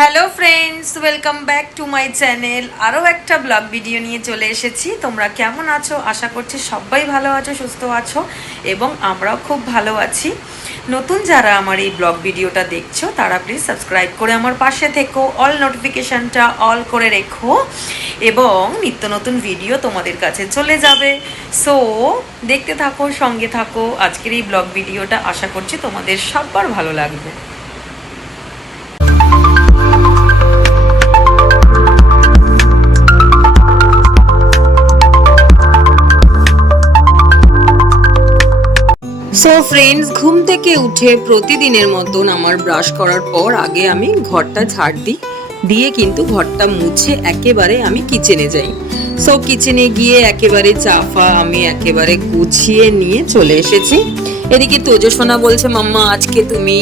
Hello friends welcome back to my channel আরও একটা blog video নিয়ে চলে এসেছি। তোমরা কেমন আছো? আশা করছি সবাই ভালো আছো, সুস্থ আছো, এবং আমরাও খুব ভালো আছি। নতুন যারা আমার এই ব্লগ ভিডিওটা দেখছ, তারা প্লিজ সাবস্ক্রাইব করে আমার পাশে থেকো অল নোটিফিকেশানটা অল করে রেখো, এবং নিত্য নতুন ভিডিও তোমাদের কাছে চলে যাবে। সো দেখতে থাকো, সঙ্গে থাকো। আজকের এই ব্লগ ভিডিওটা আশা করছি তোমাদের সবার ভালো লাগবে। সো ফ্রেন্ডস ঘুম থেকে উঠে প্রতিদিনের মতন আমার ব্রাশ করার পর আগে আমি ঘরটা ঝাড় দিই। দিয়ে কিন্তু ঘরটা মুছে একেবারে আমি কিচেনে যাই। সো কিচেনে গিয়ে একেবারে চাফা আমি একেবারে গুছিয়ে নিয়ে চলে এসেছি। এদিকে তোজসোনা বলছে, মাম্মা, আজকে তুমি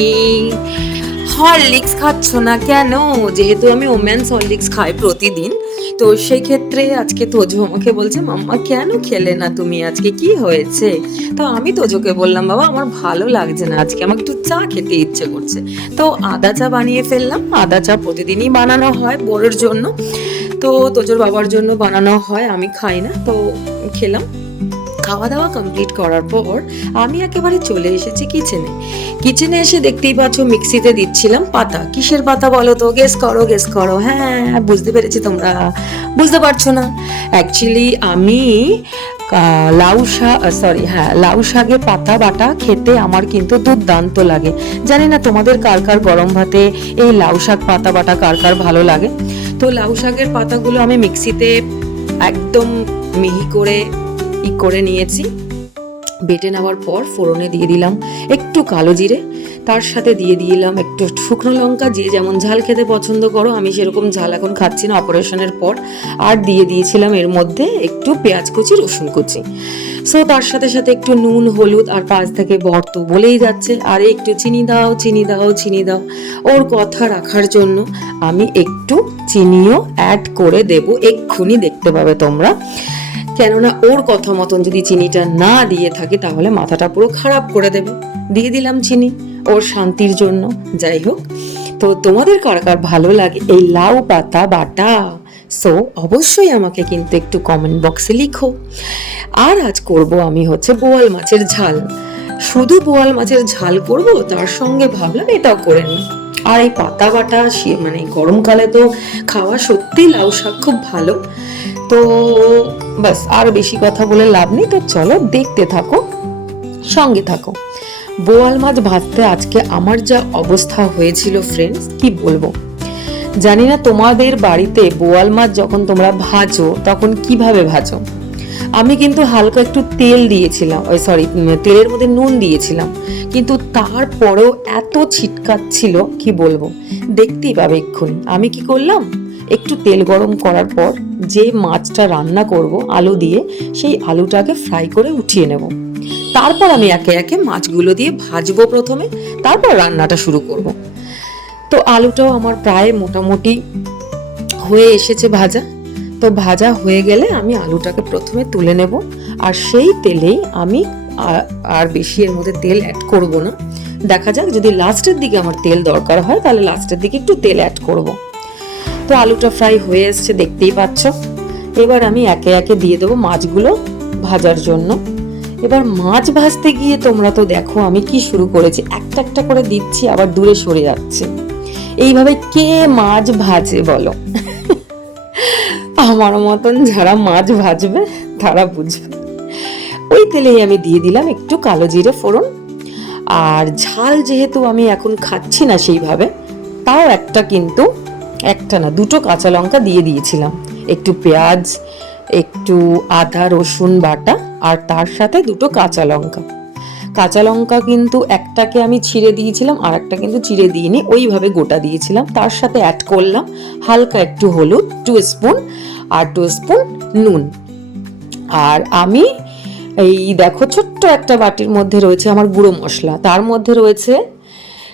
হরলিক্স খাচ্ছ না কেন? যেহেতু আমি ওমেন্স হরলিক্স খাই প্রতিদিন তো সেই ক্ষেত্রে আজকে তোজো আমাকে বলছে, মাম্মা, কেন খেলে না তুমি? আজকে কি হয়েছে? তো আমি তোজোকে বললাম, বাবা, আমার ভালো লাগছে না আজকে, আমাকে একটু চা খেতে ইচ্ছে করছে। তো আদা চা বানিয়ে ফেললাম। আদা চা প্রতিদিনই বানানো হয় বোরের জন্য। তো তোজোর বাবার জন্য বানানো হয়, আমি খাই না। তো খেলাম। খাওয়া দাওয়া কমপ্লিট করার পর আমি একেবারে চলে এসেছি কিচেনে কিচেনে এসে দেখতেই পাচ্ছ মিক্সিতে দিচ্ছিলাম পাতা। কিসের পাতা বলো তো? গেস করো গেস করো। হ্যাঁ বুঝতে পেরেছি তোমরা। বুঝতে পারছ না? অ্যাকচুয়ালি আমি লাউ শাক সরি হ্যাঁ লাউ শাকের পাতা বাটা খেতে আমার কিন্তু দুর্দান্ত লাগে। জানি না তোমাদের কার কার গরম ভাতে এই লাউ শাক, পাতা বাটা কার কার ভালো লাগে। তো লাউ শাকের পাতাগুলো আমি মিক্সিতে একদম মিহি করে ই করে নিয়েছি। বেটে নেওয়ার পর ফোড়নে দিয়ে দিলাম একটু কালো জিরে। তার সাথে দিয়ে দিলাম একটু শুকনো লঙ্কা, যে যেমন ঝাল খেতে পছন্দ করো, আমি সেরকম ঝাল এখন খাচ্ছি না অপারেশনের পর। আর দিয়ে দিয়েছিলাম এর মধ্যে একটু পেঁয়াজ কুচি, রসুন কুচি। সো তার সাথে সাথে একটু নুন, হলুদ আর পাঁচ থেকে বর্ত বলেই যাচ্ছে। আর একটু চিনি দাও চিনি দাও চিনি দাও। ওর কথা রাখার জন্য আমি একটু চিনিও অ্যাড করে দেব। এক্ষুনি দেখতে পাবে তোমরা। কেননা ওর কথা মতন যদি চিনিটা না দিয়ে থাকি, তাহলে মাথাটা পুরো খারাপ করে দেবে। দিয়ে দিলাম চিনি, ওর শান্তির জন্য। যাই হোক, তো তোমাদের কার কার ভালো লাগে এই লাউ পাতা বাটা? সো অবশ্যই আমাকে কিন্তু একটু কমেন্ট বক্সে লিখো। আর আজ করব আমি হচ্ছে বোয়াল মাছের ঝাল। শুধু বোয়াল মাছের ঝাল করব, তার সঙ্গে ভাবলাম এটাও করে নিই। আর এই পাতা বাটা মানে গরমকালে তো খাওয়া সত্যি লাউ শাক খুব ভালো। তো বাস আর বেশি কথা বলে লাভ নেই। তো চলো দেখতে থাকো, সঙ্গে থাকো। বোয়াল মাছ ভাজতে আজকে আমার যা অবস্থা হয়েছিল ফ্রেন্ডস কি বলব? জানি না তোমাদের বাড়িতে বোয়াল মাছ যখন তোমরা ভাজো, তখন কীভাবে ভাজো? আমি কিন্তু হালকা একটু তেল দিয়েছিলাম, ওই সরি তেলের মধ্যে নুন দিয়েছিলাম। কিন্তু তারপরেও এত ছিটকাচ্ছিল, কি বলব? দেখতেই পাবে এক্ষুনি। আমি কি করলাম? একটু তেল গরম করার পর যে মাছটা রান্না করব, আলু দিয়ে, সেই আলুটাকে ফ্রাই করে উঠিয়ে নেব। তারপর আমি একে একে মাছগুলো দিয়ে ভাজবো প্রথমে, তারপর রান্নাটা শুরু করব। তো আলুটাও আমার প্রায় মোটামুটি হয়ে এসেছে ভাজা। তো ভাজা হয়ে গেলে আমি আলুটাকে প্রথমে তুলে নেব। আর সেই তেলেই আমি আর বেশি এর মধ্যে তেল অ্যাড করব না। দেখা যাক, যদি লাস্টের দিকে আমার তেল দরকার হয়, তাহলে লাস্টের দিকে একটু তেল অ্যাড করব। তো আলুটা ফ্রাই হয়ে এসছে, দেখতেই পাচ্ছ। এবার আমি একে একে দিয়ে দেবো মাছগুলো ভাজার জন্য। এবার মাছ ভাজতে গিয়ে তোমরা তো দেখো, আমি কি শুরু করেছি। একটা একটা করে দিচ্ছি, আবার দূরে সরে যাচ্ছে। এইভাবে কে মাছ ভাজে বলো? আমার মতন যারা মাছ ভাজবে, তারা বুঝবে। ওই তেলেই আমি দিয়ে দিলাম একটু কালো জিরে ফোড়ন। আর ঝাল যেহেতু আমি এখন খাচ্ছি না সেইভাবে, তাও একটা কিন্তু একটা না, দুটো কাঁচা লঙ্কা দিয়ে দিয়েছিলাম। একটু পেঁয়াজ, একটু আদা, রসুন বাটা আর তার সাথে দুটো কাঁচা লঙ্কা। কাঁচা লঙ্কা কিন্তু একটাকে আমি ছিঁড়ে দিয়েছিলাম, আর একটা কিন্তু চিড়ে দিইনি, ওইভাবে গোটা দিয়েছিলাম। তার সাথে অ্যাড করলাম হালকা একটু হলুদ টু স্পুন আর টু স্পুন নুন। আর আমি এই দেখো, ছোট্ট একটা বাটির মধ্যে রয়েছে আমার গুঁড়ো মশলা। তার মধ্যে রয়েছে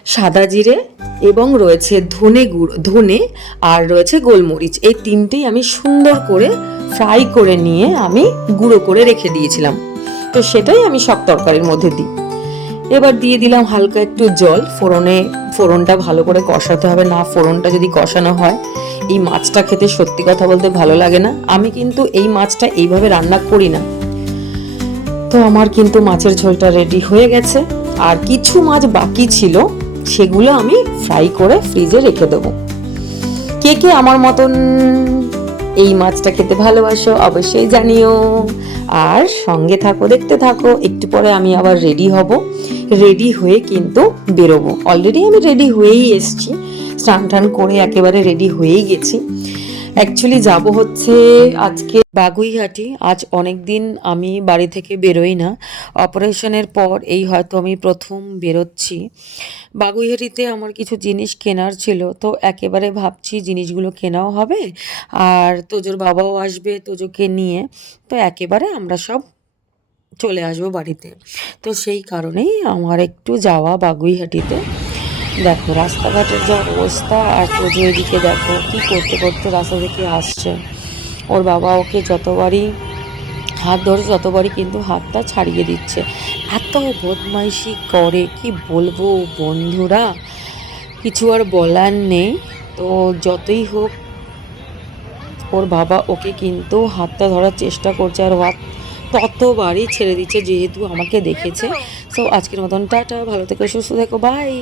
সাদা জিরে এবং রয়েছে ধনে গুঁড়ো, ধনে আর রয়েছে গোলমরিচ। এই তিনটেই আমি সুন্দর করে ফ্রাই করে নিয়ে আমি গুঁড়ো করে রেখে দিয়েছিলাম। তো সেটাই আমি সব তরকারির মধ্যে দিই। এবার দিয়ে দিলাম হালকা একটু জল। ফোড়নে, ফোড়নটা ভালো করে কষাতে হবে। না, ফোড়নটা যদি কষানো হয়, এই মাছটা খেতে সত্যি কথা বলতে ভালো লাগে না। আমি কিন্তু এই মাছটা এইভাবে রান্না করি না। তো আমার কিন্তু মাছের ঝোলটা রেডি হয়ে গেছে। আর কিছু মাছ বাকি ছিল। সেগুলো আমি ফ্রাই করে ফ্রিজে রেখে দেবো। কে কে আমার মতন এই মাছটা খেতে ভালোবাসো অবশ্যই জানিও। আর সঙ্গে থাকো, দেখতে থাকো, একটু পরে আমি আবার রেডি হব। রেডি হয়ে কিন্তু বেরোবো। অলরেডি আমি রেডি হয়েই এসছি। স্নান টান করে একেবারে রেডি হয়েই গেছি। অ্যাকচুয়ালি যাব হচ্ছে আজকে বাগুইহাটি। আজ অনেক দিন আমি বাড়ি থেকে বেরোই না। অপারেশনের পর এই হয়তো আমি প্রথম বেরোচ্ছি। বাগুইহাটিতে আমার কিছু জিনিস কেনার ছিল, তো একেবারে ভাবছি জিনিসগুলো কেনাও হবে, আর তোজোর বাবাও আসবে তোজোকে নিয়ে। তো একেবারে আমরা সব চলে আসব বাড়িতে। তো সেই কারণেই আমার একটু যাওয়া বাগুইহাটিতে। দেখো, রাস্তাঘাটের যা অবস্থা, আর তোজো এদিকে দেখো, কি করতে করতে রাস্তা থেকে আসছে। ওর বাবা ওকে যতবারই হাত ধরে ততবারই কিন্তু হাতটা ছাড়িয়ে দিচ্ছে। এত বদমাইশি করে, কি বলব বন্ধুরা? কিছু আর বলার নেই। তো যতই হোক, ওর বাবা ওকে কিন্তু হাতটা ধরার চেষ্টা করছে, আর হাত ততবারই ছেড়ে দিচ্ছে, যেহেতু আমাকে দেখেছে। সো আজকের মতন টাটা, ভালো থেকো, সুস্থ থেকো বাই